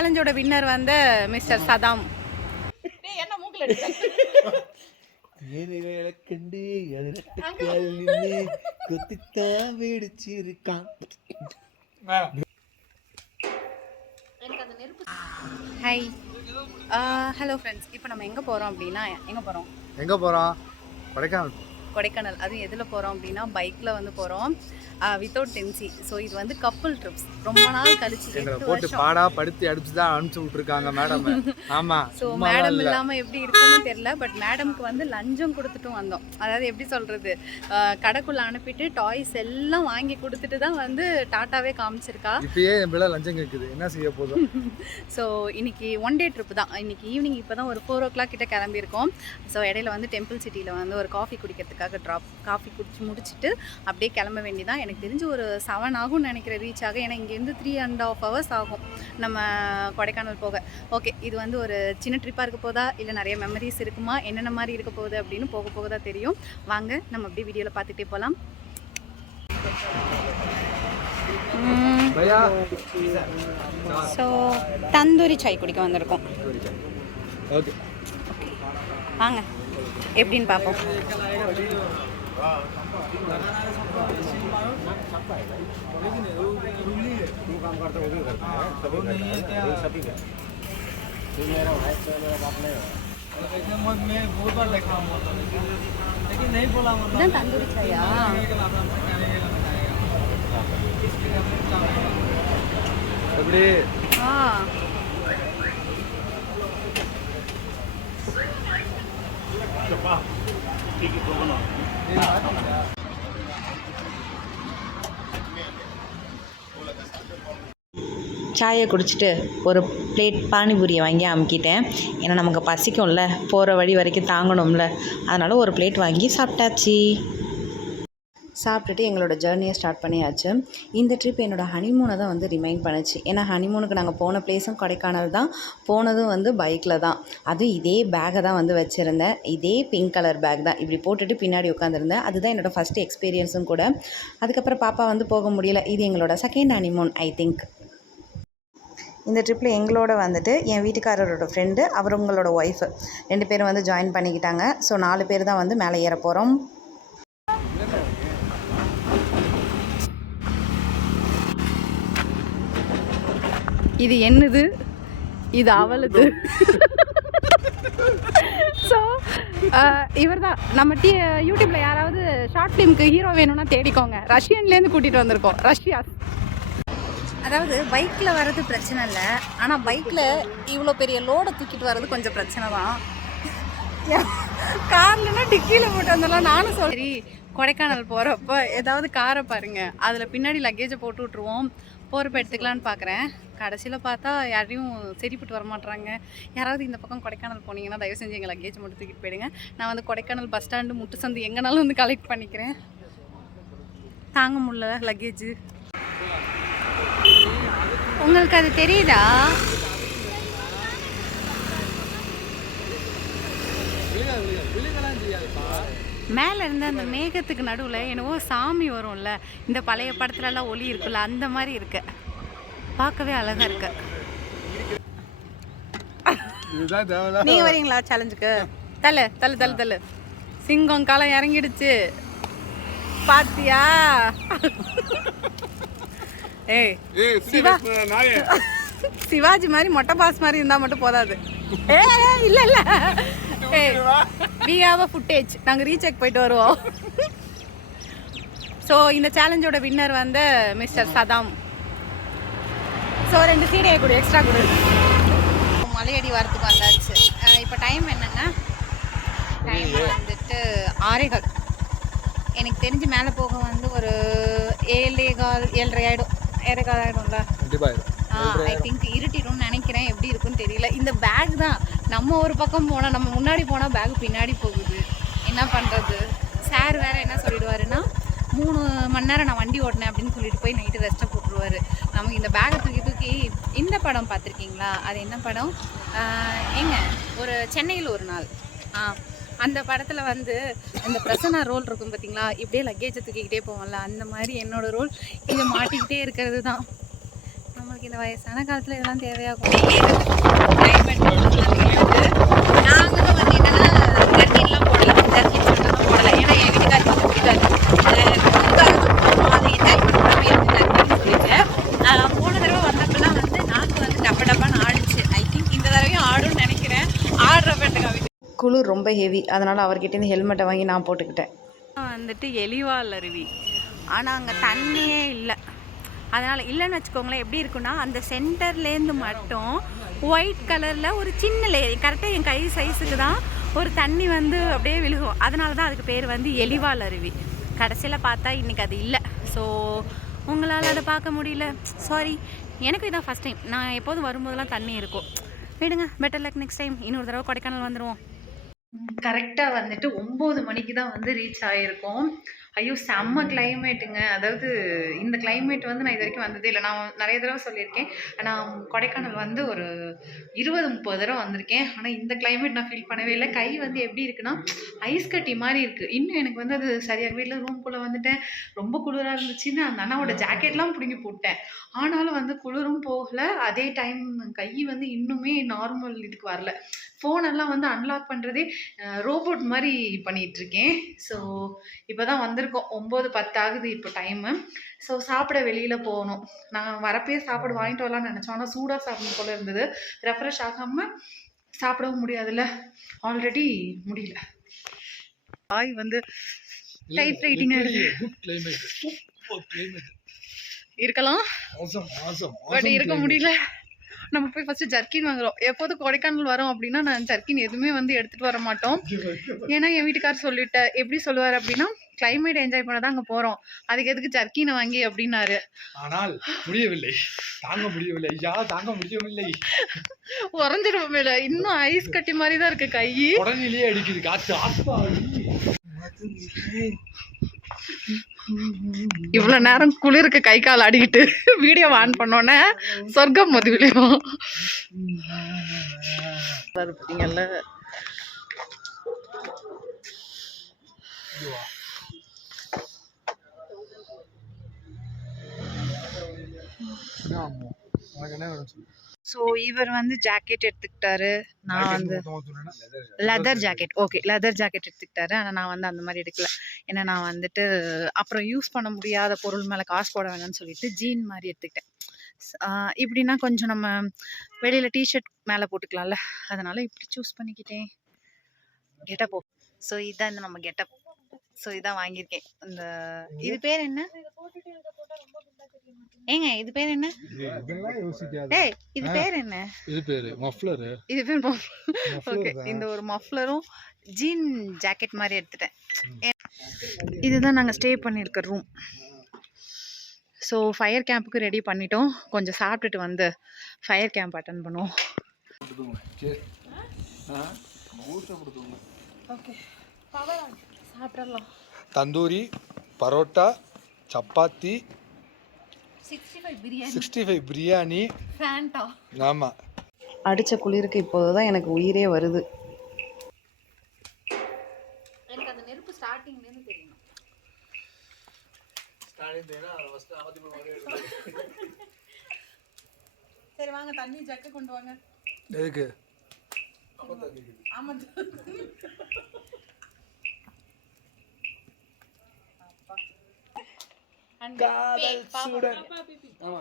சேலஞ்சோட winner வந்து mister Saddam. என்ன மூக்குல கண்டு கொத்தித்தான் வெடிச்சிருக்கான். Hi, hello friends. இப்போ நம்ம எங்கே போகிறோம் அப்படின்னா எங்கே போகிறோம் கொடைக்கானல். அதுவும் எதில் போகிறோம் அப்படின்னா பைக்கில் வந்து போகிறோம், வித்தவுட் டென்சி. ஸோ இது வந்து கப்புள் ட்ரிப்ஸ். ரொம்ப நாள் கழிச்சு போட்டு பாடா படுத்தி அடிச்சு தான் அனுப்பிச்சு விட்டுருக்காங்க மேடம். ஆமாம். ஸோ மேடம் இல்லாமல் எப்படி இருக்குன்னு தெரியல. பட் மேடம்க்கு வந்து லஞ்சம் கொடுத்துட்டும் வந்தோம். அதாவது எப்படி சொல்கிறது, கடைக்குள்ளே அனுப்பிட்டு டாய்ஸ் எல்லாம் வாங்கி கொடுத்துட்டு தான் வந்து டாட்டாவே காமிச்சிருக்கா. இப்பயே என் பிள்ளை லஞ்சம் கேட்குது, என்ன செய்ய போதும். ஸோ இன்னைக்கு ஒன் டே ட்ரிப் தான். இன்னைக்கு ஈவினிங் இப்போ தான் ஒரு 4 o'clock கிட்ட கிளம்பியிருக்கோம். ஸோ இடையில வந்து டெம்பிள் சிட்டியில் வந்து ஒரு காஃபி குடிக்கிறதுக்காக காஃபி குடிச்சு முடிச்சுட்டு அப்படியே கிளம்ப வேண்டியதான். எனக்கு தெரிஞ்சு ஒரு 7 ஆகும்னு நினைக்கிறேன் ரீச் ஆக. ஏன்னா இங்கேருந்து 3.5 hours ஆகும் நம்ம கொடைக்கானல் போக. ஓகே, இது வந்து ஒரு சின்ன ட்ரிப்பாக இருக்க போதா இல்லை நிறைய மெமரிஸ் இருக்குமா, என்னென்ன மாதிரி இருக்க போகுது அப்படின்னு போக போக தான் தெரியும். வாங்க நம்ம அப்படியே வீடியோவில் பார்த்துட்டே போகலாம். ஸோ தந்தூரி சாய் குடிக்க வந்திருக்கோம். ஓகே, வாங்க எப்படின்னு பார்ப்போம். தந்தூரி சாயா? எப்படி? சாயை குடிச்சிட்டு ஒரு பிளேட் பானிபூரியை வாங்கி அமுக்கிட்டேன். ஏன்னா நமக்கு பசிக்கும்ல, போகிற வழி வரைக்கும் தாங்கணும்ல, அதனால் ஒரு பிளேட் வாங்கி சாப்பிட்டாச்சு. சாப்பிட்டுட்டு எங்களோட ஜேர்னியை ஸ்டார்ட் பண்ணியாச்சு. இந்த ட்ரிப் என்னோடய ஹனிமூனை தான் வந்து ரிமைண்ட் பண்ணுச்சு. ஏன்னா ஹனிமூனுக்கு நாங்கள் போன பிளேஸும் கொடைக்கானல் தான், போனதும் வந்து பைக்கில் தான். அதுவும் இதே பேக்கை தான் வந்து வச்சுருந்தேன். இதே பிங்க் கலர் பேக் தான் இப்படி போட்டுட்டு பின்னாடி உட்காந்துருந்தேன். அதுதான் என்னோடய ஃபஸ்ட்டு எக்ஸ்பீரியன்ஸும் கூட. அதுக்கப்புறம் பாப்பா வந்து போக முடியல. இது எங்களோட செகண்ட் ஹனிமூன் ஐ திங்க். இந்த ட்ரிப்பில் எங்களோட வந்துட்டு என் வீட்டுக்காரரோட ஃப்ரெண்டு, அவங்களோட ஒய்ஃபு 2 பேரும் வந்து ஜாயின் பண்ணிக்கிட்டாங்க. ஸோ 4 பேர் தான் வந்து மேலே ஏற போகிறோம். இது என்னது, இது அவளுது. ஸோ இவர் தான் நம்ம யூடியூப்பில் யாராவது ஷார்ட் ஃபிலிம்க்கு ஹீரோ வேணும்னா தேடிக்கோங்க. ரஷ்யன்லேருந்து கூட்டிகிட்டு வந்திருக்கோம், ரஷ்யா. அதாவது பைக்கில் வர்றது பிரச்சனை இல்லை, ஆனால் பைக்கில் இவ்வளோ பெரிய லோடை தூக்கிட்டு வர்றது கொஞ்சம் பிரச்சனை தான். கார்லன்னா டிக்கியில் போட்டு வந்தலாம். நானும் சரி, கொடைக்கானல் போகிறப்ப ஏதாவது காரை பாருங்கள், அதில் பின்னாடி லக்கேஜை போட்டு விட்ருவோம், போகிறப்ப எடுத்துக்கலான்னு பார்க்குறேன். கடைசியில் பார்த்தா யாரையும் சரிப்பட்டு வரமாட்றாங்க. யாராவது இந்த பக்கம் கொடைக்கானல் போனீங்கன்னா தயவு செஞ்சு எங்கள் லக்கேஜ் மட்டும் தூக்கிட்டு போயிடுங்க. நான் வந்து கொடைக்கானல் பஸ் ஸ்டாண்டு, முட்டு சந்து எங்கேனாலும் வந்து கலெக்ட் பண்ணிக்கிறேன். தாங்க முடியல லக்கேஜு. உங்களுக்கு அது தெரியுதா? மேலே இருந்து அந்த மேகத்துக்கு நடுவில் என்னவோ சாமி வரும்ல, இந்த பழைய படத்துலலாம் ஒளி இருக்குல்ல, அந்த மாதிரி இருக்கு. பார்க்கவே அழகா இருக்கு. நீங்க வரீங்களா சேலஞ்சுக்கு? தள்ளு தள்ளு தள்ளு தள்ளு. சிங்கம் காலம் இறங்கிடுச்சு பாத்தியா? ஏய் சிவாஜி மாதிரி மொட்டை பாஸ் மாதிரி இருந்தா மட்டும் போதாது. இல்ல இல்ல, we have a footage. நாங்க ரீசெக் போயிட்டு வருவோம். ஸோ இந்த சேலஞ்சோட வின்னர் வந்து மிஸ்டர் சதாம். ஸோ 2 சீடையை கொடு, எக்ஸ்ட்ரா கொடு. மலையடி வரத்துக்கு வந்தாச்சு. இப்போ டைம் என்னன்னா, டைம் வந்துட்டு 6:15. எனக்கு தெரிஞ்சு மேலே போக வந்து ஒரு 7:15 ஆகிடும். 7:15 ஆகிடும்ல. ஐ திங்க் இருட்டிடும்னு நினைக்கிறேன். எப்படி இருக்குன்னு தெரியல. இந்த பேக் தான், நம்ம ஒரு பக்கம் போனால், நம்ம முன்னாடி போனால் பேக் பின்னாடி போகுது. என்ன பண்ணுறது? சார் வேறு என்ன சொல்லிடுவாருன்னா, 3 மணி நேரம் நான் வண்டி ஓட்டினேன் அப்படின்னு சொல்லிட்டு போய் நைட்டு ரெஸ்ட்டை போட்டுருவார். நமக்கு இந்த பேக்கை தூக்கி தூக்கி. இந்த படம் பார்த்துருக்கீங்களா? அது என்ன படம்? ஏங்க, ஒரு சென்னையில் ஒரு நாள், அந்த படத்தில் வந்து இந்த பிரசன்னா ரோல் இருக்கும் பார்த்தீங்களா, இப்படியே லக்கேஜை தூக்கிக்கிட்டே போவோம்ல, அந்த மாதிரி என்னோடய ரோல். இதை மாட்டிக்கிட்டே இருக்கிறது தான். நம்ம நமக்கு இந்த வயசான காலத்தில் இதெல்லாம் தேவையாகும். கிளைமேட் நாங்களும் வந்து என்னென்னா ஜர்க்கின்லாம் போடல, ஜர்க்கின் சொல்லிட்டுலாம் போடல. ஏன்னா என் வீட்டுக்காருக்கு வந்து பிடிக்காது. அதை என்ஜாய் பண்ணுறாம இருந்து ஜர்க்கின்னு சொல்லிட்டு போன தடவை வந்தப்பெல்லாம் வந்து நாக்கு வந்து டப்ப டப்பான்னு ஆடிச்சு. ஐ திங்க் இந்த தடவையும் ஆடும்னு நினைக்கிறேன். ஆடுறப்ப குளிர் ரொம்ப ஹெவி, அதனால் அவர்கிட்டேருந்து ஹெல்மெட்டை வாங்கி நான் போட்டுக்கிட்டேன். வந்துட்டு எலிவால் அருவி, ஆனால் அங்கே தண்ணியே இல்லை. அதனால் இல்லைன்னு வச்சுக்கோங்களேன். எப்படி இருக்குன்னா அந்த சென்டர்லேருந்து மட்டும் ஒயிட் கலரில் ஒரு சின்ன லேயர், கரெக்டாக என் கை சைஸுக்கு தான் ஒரு தண்ணி வந்து அப்படியே விழுகும். அதனால தான் அதுக்கு பேர் வந்து எலிவால் அருவி. கடைசியில் பார்த்தா இன்றைக்கி அது இல்லை. ஸோ உங்களால் அதை பார்க்க முடியல, சாரி. எனக்கு இதான் ஃபஸ்ட் டைம். நான் எப்போதும் வரும்போதெல்லாம் தண்ணி இருக்கும். விடுங்க, பெட்டர் லக் நெக்ஸ்ட் டைம். இன்னொரு தடவை கொடைக்கானல் வந்துடுவோம். கரெக்டாக வந்துட்டு 9 மணிக்கு தான் வந்து ரீச் ஆகிருக்கோம். ஐயோ செம்ம கிளைமேட்டுங்க. அதாவது இந்த கிளைமேட் வந்து நான் இது வரைக்கும் வந்ததே இல்லை. நான் நிறைய தடவை சொல்லியிருக்கேன். நான் கொடைக்கானல் வந்து ஒரு 20-30 தடவை வந்திருக்கேன். ஆனால் இந்த கிளைமேட் நான் ஃபீல் பண்ணவே இல்லை. கை வந்து எப்படி இருக்குன்னா ஐஸ் கட்டி மாதிரி இருக்குது. இன்னும் எனக்கு வந்து அது சரியாக வீட்டில் ரூம்குள்ளே வந்துட்டேன். ரொம்ப குளிராக இருந்துச்சுன்னு அந்த அண்ணாவோட ஜாக்கெட்லாம் பிடுங்கி போட்டேன். ஆனாலும் வந்து குளிரும் போகலை, அதே டைம் கை வந்து இன்னுமே நார்மல் இதுக்கு வரல. ஃபோனெல்லாம் வந்து அன்லாக் பண்ணுறதே ரோபோட் மாதிரி பண்ணிகிட்ருக்கேன். ஸோ இப்போ தான் வந்திருக்கோம். 9:10 ஆகுது இப்போ டைமு. ஸோ சாப்பிட வெளியில் போகணும். நான் வரப்பே சாப்பாடு வாங்கிட்டு வரலான்னு நினச்சோம். ஆனால் சூடாக சாப்பிடணும் போல் இருந்தது. ரெஃப்ரெஷ் ஆகாமல் சாப்பிடவும் முடியாதுல்ல, ஆல்ரெடி முடியல. வாய் வந்து டைப் ரைட்டிங்காக இருக்குது. இருக்கலாம், பட் இருக்க முடியல. நம்ம போய் ஃபஸ்ட்டு ஜர்க்கின் வாங்குறோம். எப்போது கொடைக்கானல் வரோம் அப்படின்னா நான் ஜர்க்கின் எதுவுமே வந்து எடுத்துகிட்டு வர மாட்டோம். ஏன்னா என் வீட்டுக்கார் எப்படி சொல்லுவார் அப்படின்னா, கிளைமேட் என்ஜாய் பண்ண தான் அங்கே போகிறோம், அதுக்கு எதுக்கு ஜர்க்கினை வாங்கி அப்படின்னாரு. ஆனால் முடியவில்லை, தாங்க முடியவில்லை, தாங்க முடியவில்லை. உறைஞ்சிடும் மேல, இன்னும் ஐஸ் கட்டி மாதிரி தான் இருக்கு கை. உடனே அடிக்குது காற்று. இவ்வளோ நேரம் குளிருக்கு கை கால் அடிக்கிட்டு வீடியோ ஆன் பண்ணோன்னே சொர்க்கம் மதுவிலையும் பார்த்தீங்கல்ல. ஸோ இவர் வந்து ஜாக்கெட் எடுத்துக்கிட்டாரு. நான் வந்து leather jacket, okay leather jacket எடுத்துக்கிட்டாரு. ஆனால் நான் வந்து அந்த மாதிரி எடுக்கல. ஏன்னா நான் வந்துட்டு அப்புறம் யூஸ் பண்ண முடியாத பொருள் மேலே காசு போட வேணாம்னு சொல்லிட்டு ஜீன் மாதிரி எடுத்துக்கிட்டேன். இப்படின்னா கொஞ்சம் நம்ம வெளியில் டிஷர்ட் மேலே போட்டுக்கலாம்ல, அதனால் இப்படி சூஸ் பண்ணிக்கிட்டேன். கெட்டப். ஸோ இதுதான் இந்த நம்ம கெட்டப். ஸோ இதான் வாங்கியிருக்கேன். இந்த இது பேர் என்ன ஏங்க, இது பேர் என்ன? ஏய், இது பேர் என்ன? இது பேர் மஃப்ளர். இது பேர் ஓகே. இந்த ஒரு மஃப்ளரும் ஜீன் ஜாக்கெட் மாதிரி எடுத்துட்டேன். இதுதான் நாங்கள் ஸ்டே பண்ணியிருக்க ரூம். ஸோ ஃபயர் கேம்புக்கு ரெடி பண்ணிட்டோம். கொஞ்சம் சாப்பிட்டுட்டு வந்து ஃபயர் கேம்ப் அட்டன் பண்ணுவோம். ஓகே, சாப்பிடலாம். தந்தூரி, பரோட்டா, சப்பாத்தி, 65 பிரியாணி, ஃபேண்டா. ஆமாம். அடித்த குளிருக்கு இப்போது தான் எனக்கு உயிரே வருது. எனக்கு அந்த நெருப்பு ஸ்டார்டிங்லேருந்து தெரியணும். சரி வாங்க, தண்ணி ஜக்க கொண்டு வாங்க. எதுக்கு? ஆமாம், காதல் சுடர். ஆமா,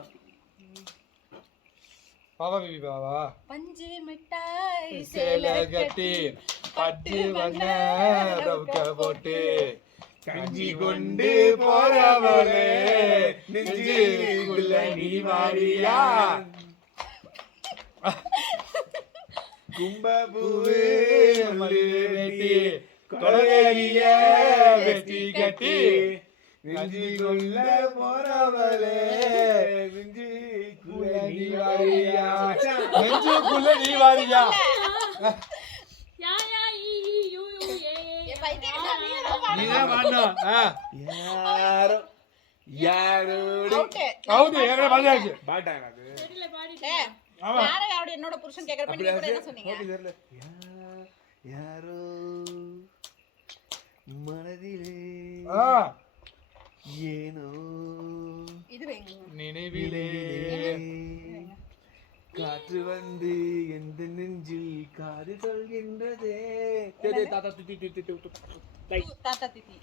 பாபா பிபி பாபா. பஞ்சு மிட்டாய் சேலை கட்டி பட்டு வண்ண ரவுக்க போட்டு கஞ்சி கொண்டு போறவளே நெஞ்சுக்குள்ள நீ வாரியா, கும்பப்பூவே வெட்டி கொலகரிய வெட்டி கட்டி நெஞ்சுக்குள்ள போறவளே நெஞ்சுக்குள்ள நீ வாரியா, நெஞ்சுக்குள்ள நீ வாரியா. நீதான் பாடணும். யாரோ யாரோட அவுது எங்க பாடாச்சு பாட்டாங்க அது. ஆமா, யாரோ என்னோட புருஷன் கேக்குறப்ப நீங்க கூட என்ன சொன்னீங்க? யாரோ மனதிலே ஏனோ இது நினைவிலே காற்று வந்து எந்த நெஞ்சில் காது சொல்கின்றதே. தாத்தா திட்டி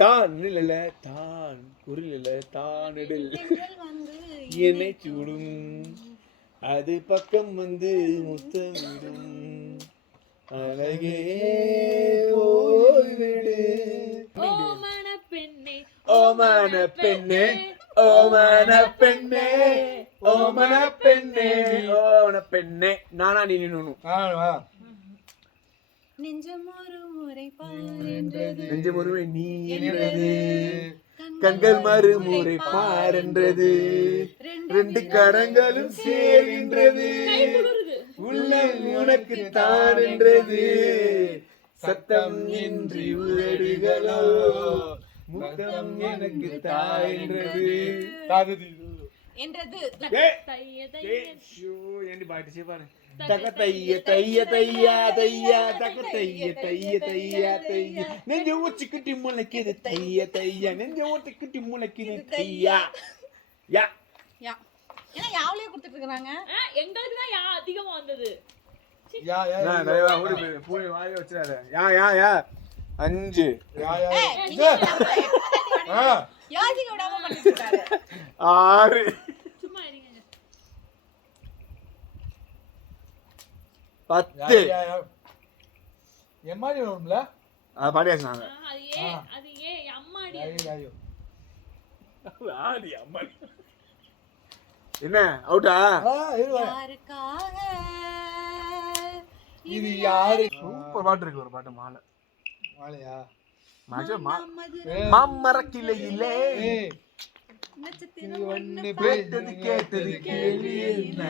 தான் இல்ல தான் குரல் இல்ல தான் இடல் என்னை சூடும் அது பக்கம் வந்து முத்தமிடும் அழகே ஓய்விடு. ஓமன பெண்ணே ஓமன பெண்ணே ஓமன பெண்ணே ஓமன பெண்ணே ஓமன பெண்ணே நானா நீ நின்னு நெஞ்சம் ஒரு முறை பாரென்றது நெஞ்சம் ஒருமுறை நீ என்றது கண்கள் மறுமுறை பாரென்றது ரெண்டு கரங்களும் சேர்கின்றது உள்ளம் உனக்கு தான் என்றது சத்தம் இன்றி உதடுகளோ முத்தம் எனக்கு தாய் என்றது என்றது ఏంటి బయట చెప్పాలి తగ తయ్య తయ్య తయ్యా తయ్యా తగ తయ్య తయ్య తయ్యా తయ్య నేను చిక్కుటి ములకిది తయ్య తయ్య నేను చిక్కుటి ములకిది తయ్యా యా யா ஏன்னா யாவலே கொடுத்துட்டு இருக்காங்க எங்களுக்கு தான் யா அதிகமா வந்தது யா யா நான் ஓடி போய் வாய் வச்சிராத யா யா யா 5 யா யா யாஜிக விடாம பண்ணிட்டு இருக்காரு 6 சும்மா இருங்க 10 எம்மாடி வரும்ல பாடியாச்சு நாங்க அது ஏ அம்மாடி ஆடி அம்மாடி என்ன அவுட்டா யாருக்காக இது யாரு சூப்பர் பாட்டு இருக்கு ஒரு பாட்டு மாலை மாலையா மாமரக்கிளையிலே நட்சத்திரம் ஒண்ணு கேட்டது கேட்டது கேள்வி என்ன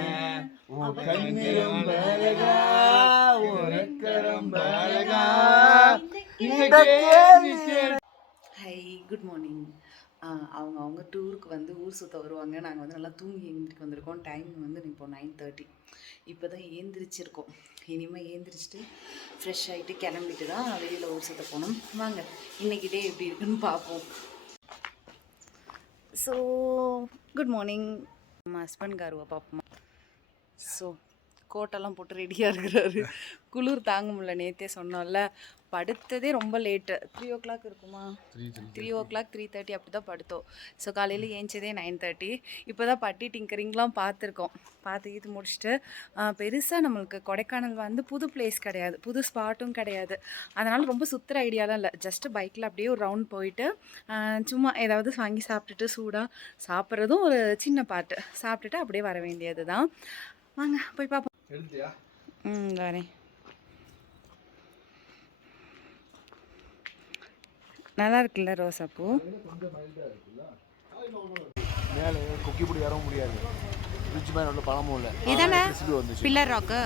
உன் கண்ணிலும் அழகா உனக்கரம் அழகா இந்த கேள்வி ஹை குட் மார்னிங். அவங்க டூருக்கு வந்து ஊர் சுற்ற வருவாங்க. நாங்கள் வந்து நல்லா தூங்கி எழுந்திரிக்க வந்திருக்கோம். டைம் வந்து இப்போ 9:30. இப்போ தான் ஏந்திரிச்சிருக்கோம். இனிமேல் ஏந்திரிச்சிட்டு ஃப்ரெஷ் ஆகிட்டு கிளம்பிட்டு தான் வெளியில் ஊர் சுற்ற போகணும். வாங்க இன்றைக்கி டே எப்படி இருக்குன்னு பார்ப்போம். So good morning. நம்ம ஹஸ்பண்ட் காருவை பார்ப்போமா. ஸோ கோட்டெல்லாம் போட்டு ரெடியாக இருக்கிறாரு. குளிர் தாங்க முடியல. நேற்றே சொன்னோம்ல, படுத்ததே ரொம்ப லேட்டு. 3 o'clock இருக்குமா, 3 o'clock 3:30 அப்படி தான் படுத்தோம். ஸோ காலையில் ஏஞ்சதே 9:30. இப்போ தான் பட்டி டிங்கரிங்லாம் பார்த்துருக்கோம். பார்த்து இது முடிச்சுட்டு பெருசாக நம்மளுக்கு கொடைக்கானல் வந்து புது பிளேஸ் கிடையாது, புது ஸ்பாட்டும் கிடையாது. அதனால் ரொம்ப சுற்றுற ஐடியாலாம் இல்லை. ஜஸ்ட்டு பைக்கில் அப்படியே ஒரு ரவுண்ட் போயிட்டு சும்மா ஏதாவது வாங்கி சாப்பிட்டுட்டு சூடாக சாப்பிட்றதும் ஒரு சின்ன பாட்டு சாப்பிட்டுட்டு அப்படியே வர வேண்டியது தான். வாங்க போய் பார்ப்போம். எடுத்தியா? வரேன். நல்லா இருக்குல்ல ரோசாப்பூ? மேலே கொக்கி பிடி ஏறவும் முடியாது. ரிச் மேன் உள்ள பழமும் இல்லை. இதானே வந்துச்சு பில்லர் ராக்கு.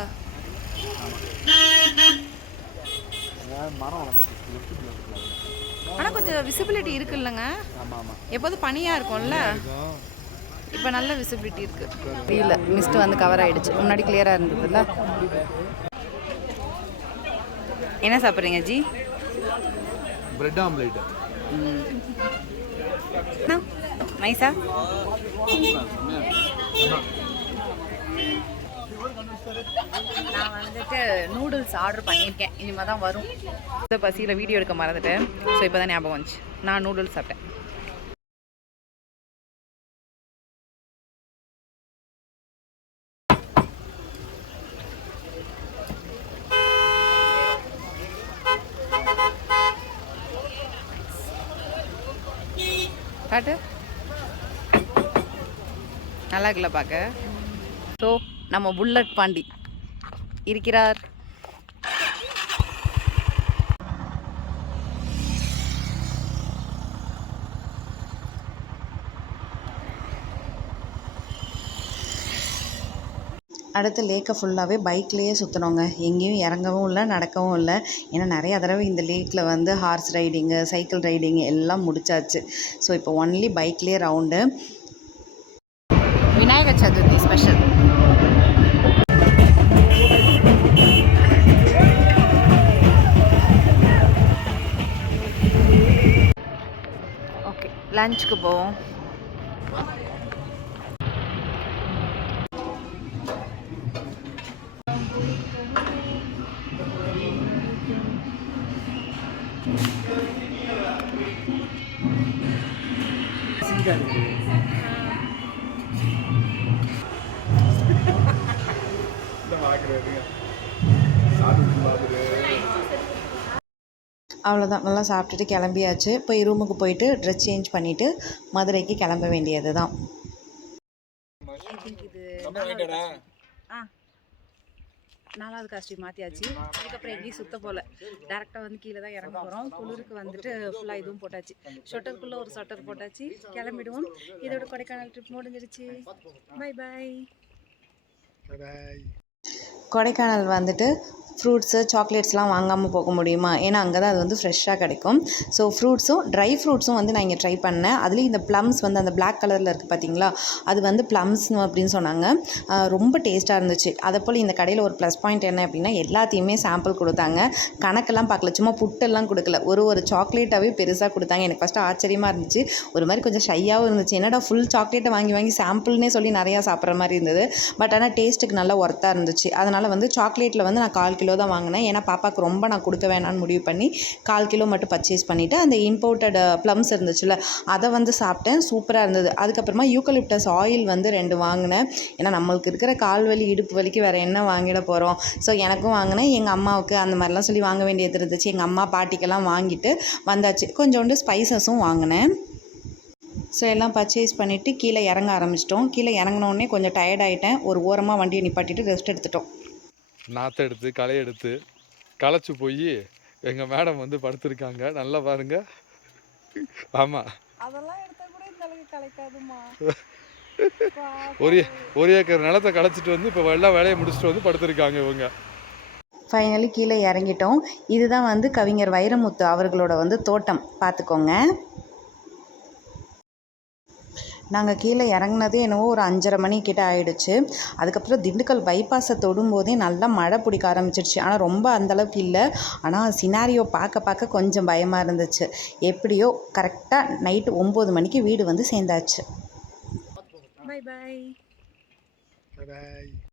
மரம் வளர்ந்துச்சு. ஆனால் கொஞ்சம் விசிபிலிட்டி இருக்கு இல்லைங்க? ஆமாம் ஆமாம். எப்போதும் பனியாக இருக்கும்ல, இப்போ நல்ல விசிபிலிட்டி இருக்கு. இல்லை மிஸ்ட் வந்து கவர் ஆகிடுச்சு. முன்னாடி கிளியராக இருந்ததுல்ல. என்ன சாப்பிட்றீங்க ஜி? Bread omelette. நைஸா? நான் வந்துட்டு நூடுல்ஸ் ஆர்டர் பண்ணியிருக்கேன். இனிமேல் தான் வரும். இந்த பசியில் வீடியோ எடுக்க மறந்துட்டேன். ஸோ இப்போ தான் ஞாபகம் வந்துச்சு. நான் நூடுல்ஸ் சாப்பிட்டேன். காட்டு நல்லா இருக்குல்ல பார்க்க. ஸோ நம்ம புல்லட் பாண்டி இருக்கிறார். அடுத்த லேக்கை ஃபுல்லாகவே பைக்லேயே சுற்றினோங்க. எங்கேயும் இறங்கவும் இல்லை, நடக்கவும் இல்லை. ஏன்னா நிறைய தடவை இந்த லேக்கில் வந்து ஹார்ஸ் ரைடிங்கு, சைக்கிள் ரைடிங்கு எல்லாம் முடிச்சாச்சு. ஸோ இப்போ ஒன்லி பைக்லேயே round. Vinayagar Chathurthi special. Okay லஞ்சுக்கு போவோம். பார்க்குறேன். சாப்பிட்டு பார்க்குறேன். அவ்வளோதான், நல்லா சாப்பிட்டுட்டு கிளம்பியாச்சு. போய் ரூமுக்கு போயிட்டு ட்ரெஸ் சேஞ்ச் பண்ணிவிட்டு மதுரைக்கு கிளம்ப வேண்டியது தான். நாலாவது காஸ்டியூம் மாற்றியாச்சு. அதுக்கப்புறம் எங்கேயும் சுத்த போல் டேரெக்டாக வந்து கீழே தான் இறங்க போகிறோம். குளிருக்கு வந்துட்டு ஃபுல்லாக இதுவும் போட்டாச்சு. ஷொட்டருக்குள்ளே ஒரு ஷொட்டர் போட்டாச்சு. கிளம்பிடுவோம். இதோட கொடைக்கானல் ட்ரிப் முடிஞ்சிருச்சு. Bye bye. கொடைக்கானல் வந்துட்டு ஃப்ரூட்ஸு சாக்லேட்ஸ்லாம் வாங்காமல் போக முடியுமா? ஏன்னா அங்கே தான் அது வந்து ஃப்ரெஷ்ஷாக கிடைக்கும். ஸோ ஃப்ரூட்ஸும் ட்ரை ஃப்ரூட்ஸும் வந்து நான் இங்கே ட்ரை பண்ணேன். அதுலேயும் இந்த ப்ளம்ஸ் வந்து அந்த பிளாக் கலரில் இருக்குது பார்த்தீங்களா, அது வந்து ப்ளம்ஸ் அப்படின்னு சொன்னாங்க. ரொம்ப டேஸ்ட்டாக இருந்துச்சு. அதை போல் இந்த கடையில் ஒரு ப்ளஸ் பாயிண்ட் என்ன அப்படின்னா எல்லாத்தையுமே சாம்பிள் கொடுத்தாங்க. கணக்கெல்லாம் பார்க்கல, சும்மா புட்டெல்லாம் கொடுக்கல, ஒரு சாக்லேட்டாகவே பெருசாக கொடுத்தாங்க. எனக்கு ஃபஸ்ட்டு ஆச்சரியமாக இருந்துச்சு, ஒரு மாதிரி கொஞ்சம் ஷையாகவும் இருந்துச்சு. என்னடா ஃபுல் சாக்லேட்டை வாங்கி சாம்பிள்னே சொல்லி நிறையா சாப்பிட்ற மாதிரி இருந்தது. பட் ஆனால் டேஸ்ட்டுக்கு நல்லா ஒர்த்தாக இருந்துச்சு. அதனால் வந்து சாக்லேட்டில் வந்து நான் 1/4 கிலோ தான் வாங்கினேன். ஏன்னா பாப்பாவுக்கு ரொம்ப நான் கொடுக்க வேணான்னு முடிவு பண்ணி 1/4 கிலோ மட்டும் பர்ச்சேஸ் பண்ணிவிட்டு அந்த இம்போர்ட்டட் ப்ளம்ஸ் இருந்துச்சுல்ல அதை வந்து சாப்பிட்டேன். சூப்பராக இருந்தது. அதுக்கப்புறமா யூக்கலிப்டஸ் ஆயில் வந்து 2 வாங்கினேன். ஏன்னா நம்மளுக்கு இருக்கிற கால் வலி இடுப்பு வலிக்கு வேறு என்ன வாங்கிட போகிறோம். ஸோ எனக்கும் வாங்கினேன், எங்கள் அம்மாவுக்கு அந்த மாதிரிலாம் சொல்லி வாங்க வேண்டியது இருந்துச்சு. எங்கள் அம்மா பாட்டிக்கெல்லாம் வாங்கிட்டு வந்தாச்சு. கொஞ்சோண்டு ஸ்பைசஸும் வாங்கினேன். ஸோ எல்லாம் பர்ச்சேஸ் பண்ணிவிட்டு கீழே இறங்க ஆரம்பிச்சிட்டோம். கீழே இறங்கினோடனே கொஞ்சம் டயர்ட் ஆகிட்டேன். ஒரு ஓரமாக வண்டியை நிப்பாட்டிட்டு ரெஸ்ட் எடுத்துட்டோம். நாற்றை எடுத்து களை எடுத்து களைச்சி போய் எங்கள் மேடம் வந்து படுத்திருக்காங்க. நல்லா பாருங்க. ஆமாம், அதெல்லாம் எடுத்தால் கூட இந்த அளவுக்கு கலைக்காதுமா. ஒரு ஏக்கர் நிலத்தை களைச்சிட்டு வந்து இப்போ எல்லா வேலையை முடிச்சுட்டு வந்து படுத்திருக்காங்க இவங்க. ஃபைனலி கீழே இறங்கிட்டோம். இதுதான் வந்து கவிஞர் வைரமுத்து அவர்களோட வந்து தோட்டம், பார்த்துக்கோங்க. நாங்கள் கீழே இறங்குனதே என்னவோ ஒரு 5:30 மணி கிட்ட ஆகிடுச்சு. அதுக்கப்புறம் திண்டுக்கல் பைபாஸை தொடும்போதே நல்லா மழை பிடிக்க ஆரம்பிச்சிடுச்சு. ஆனால் ரொம்ப அந்தளவுக்கு இல்லை. ஆனால் சினாரியோ பார்க்க கொஞ்சம் பயமாக இருந்துச்சு. எப்படியோ கரெக்டாக நைட்டு 9 மணிக்கு வீடு வந்து சேர்ந்தாச்சு. Bye bye. பாய்.